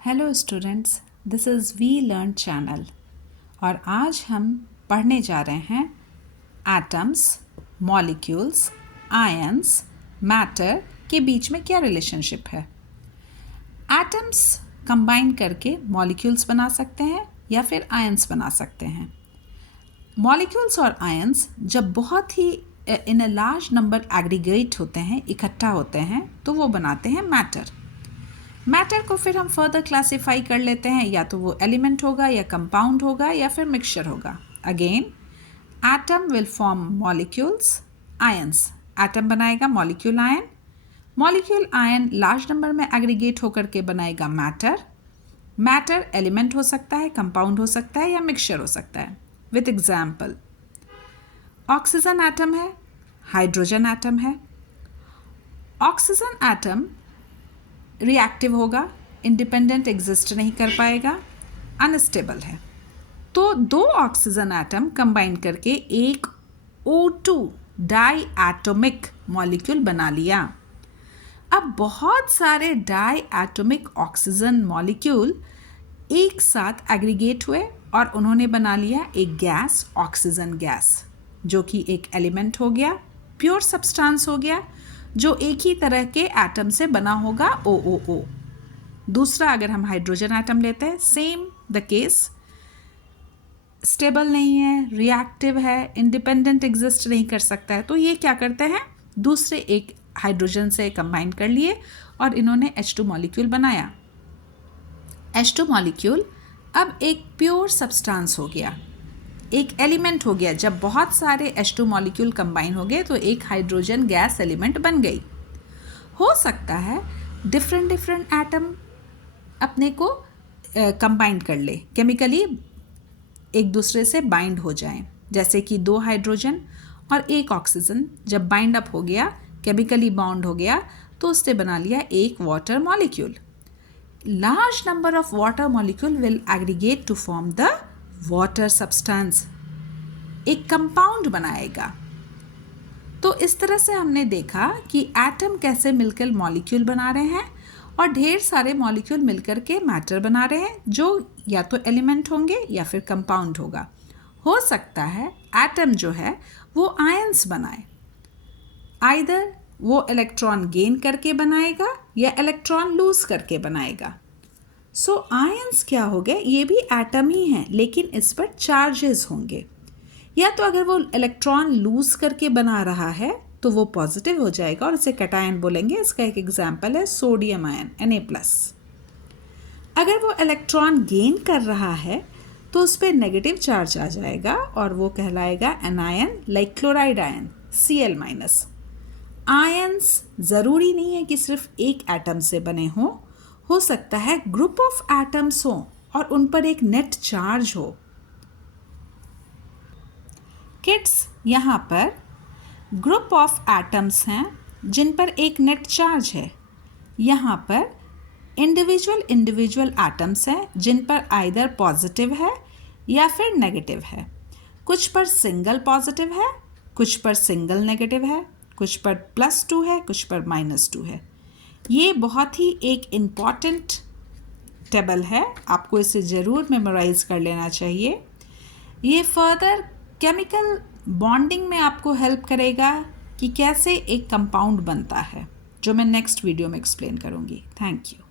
Hello students, this is We Learn channel और आज हम पढ़ने जा रहे हैं एटम्स, मॉलिक्यूल्स, आयंस, मैटर के बीच में क्या रिलेशनशिप है। एटम्स कंबाइन करके मॉलिक्यूल्स बना सकते हैं या फिर आयंस बना सकते हैं। मॉलिक्यूल्स और आयंस जब बहुत ही इन अ लार्ज नंबर एग्रीगेट होते हैं, इकट्ठा होते हैं, तो वो बनाते हैं मैटर। मैटर को फिर हम फर्दर क्लासीफाई कर लेते हैं, या तो वो एलिमेंट होगा या कंपाउंड होगा या फिर मिक्सचर होगा। Again atom will form molecules, ions atom बनाएगा molecule ion, molecule ion large number में एग्रीगेट होकर के बनाएगा मैटर। मैटर एलिमेंट हो सकता है, कंपाउंड हो सकता है या मिक्सचर हो सकता है। विथ एग्जाम्पल, ऑक्सीजन एटम है, हाइड्रोजन एटम है। ऑक्सीजन एटम रिएक्टिव होगा, इंडिपेंडेंट एग्जिस्ट नहीं कर पाएगा, अनस्टेबल है। तो दो ऑक्सीजन एटम कंबाइन करके एक O2 डाई एटॉमिक मॉलिक्यूल बना लिया। अब बहुत सारे डाई एटॉमिक ऑक्सीजन मॉलिक्यूल एक साथ एग्रीगेट हुए और उन्होंने बना लिया एक गैस, ऑक्सीजन गैस, जो कि एक एलिमेंट हो गया, प्योर सब्सटेंस हो गया, जो एक ही तरह के एटम से बना होगा, OOO। दूसरा, अगर हम हाइड्रोजन एटम लेते हैं, सेम द केस, स्टेबल नहीं है, रिएक्टिव है, इंडिपेंडेंट एग्जिस्ट नहीं कर सकता है। तो ये क्या करते हैं, दूसरे एक हाइड्रोजन से कंबाइन कर लिए और इन्होंने H2 मॉलिक्यूल बनाया। H2 मॉलिक्यूल अब एक प्योर सब्सटेंस हो गया, एक एलिमेंट हो गया। जब बहुत सारे H2 मॉलिक्यूल कंबाइन हो गए तो एक हाइड्रोजन गैस एलिमेंट बन गई। हो सकता है डिफरेंट एटम अपने को कंबाइन कर ले, केमिकली एक दूसरे से बाइंड हो जाएं, जैसे कि दो हाइड्रोजन और एक ऑक्सीजन जब बाइंड अप हो गया, केमिकली बॉन्ड हो गया, तो उससे बना लिया एक water molecule. Large number of water molecule will aggregate to form the water substance, एक कंपाउंड बनाएगा। तो इस तरह से हमने देखा कि एटम कैसे मिलकर मॉलिक्यूल बना रहे हैं और ढेर सारे मॉलिक्यूल मिलकर के मैटर बना रहे हैं, जो या तो एलिमेंट होंगे या फिर कंपाउंड होगा। हो सकता है एटम जो है वो आयंस बनाए, आइदर वो इलेक्ट्रॉन गेन करके बनाएगा या इलेक्ट्रॉन लूज करके बनाएगा। सो आयंस क्या हो गए, ये भी एटम ही हैं, लेकिन इस पर चार्जेस होंगे। या तो अगर वो इलेक्ट्रॉन लूज करके बना रहा है तो वो पॉजिटिव हो जाएगा और इसे कैटायन बोलेंगे। इसका एक एग्जाम्पल है सोडियम आयन, Na+। अगर वो इलेक्ट्रॉन गेन कर रहा है तो उस पर नेगेटिव चार्ज आ जाएगा और वो कहलाएगा anion, like chloride ion, Cl-। Ions ज़रूरी नहीं है कि सिर्फ एक एटम से बने हों, हो सकता है ग्रुप ऑफ एटम्स हो और उन पर एक नेट चार्ज हो। किड्स, यहाँ पर ग्रुप ऑफ एटम्स हैं जिन पर एक नेट चार्ज है। यहाँ पर इंडिविजुअल एटम्स हैं जिन पर आइदर पॉजिटिव है या फिर नेगेटिव है। कुछ पर सिंगल पॉजिटिव है, कुछ पर सिंगल नेगेटिव है, कुछ पर +2 है, कुछ पर -2 है। ये बहुत ही एक इम्पॉर्टेंट टेबल है, आपको इसे ज़रूर मेमोराइज कर लेना चाहिए। ये फर्दर केमिकल बॉन्डिंग में आपको हेल्प करेगा कि कैसे एक कंपाउंड बनता है, जो मैं नेक्स्ट वीडियो में एक्सप्लेन करूँगी। Thank you.